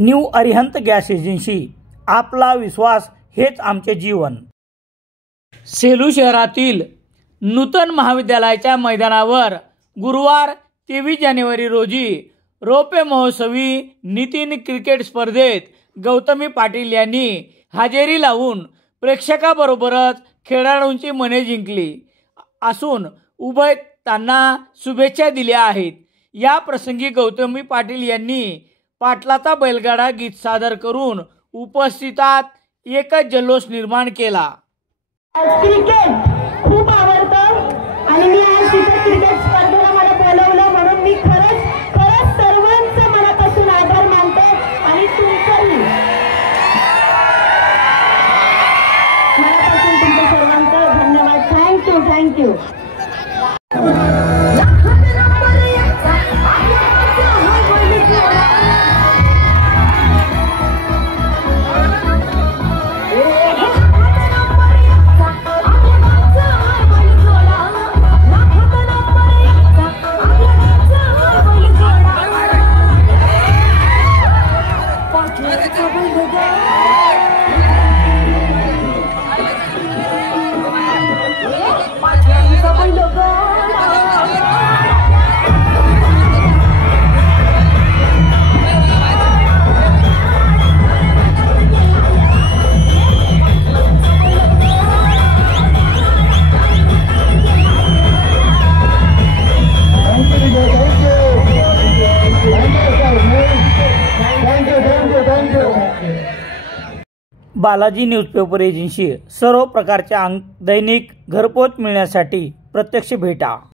New Arihant gas agency, आपला विश्वास हेच आमचे जीवन। सेलू शहरातील नूतन महाविद्यालयाच्या मैदानावर गुरुवार 23 जानेवारी रोजी रौप्य महोत्सवी नितीन क्रिकेट स्पर्धेत गौतमी पाटील यांनी हजेरी लावून प्रेक्षकाबरोबरच खेळाडूंची मने जिंकली असून उभयतांना शुभेच्छा दिल्या आहेत। या प्रसंगी गौतमी पाटील यांनी पाटलाचा बैलगाडा गीत सादर करून उपस्थितांत एकच जल्लोष निर्माण केला। क्रिकेट खूप आवडतं आणि मी आज क्रिकेट स्पर्धेला मला बोलवलं म्हणून मी खरंच सर्वांचं मनापासून आभार मानते आणि तुमचंही मनापासून तुमच्या सर्वांचं धन्यवाद। थँक्यू। बालाजी न्यूजपेपर एजन्सी, सर्व प्रकारच्या दैनिक घरपोच मिळण्यासाठी प्रत्यक्ष भेटा।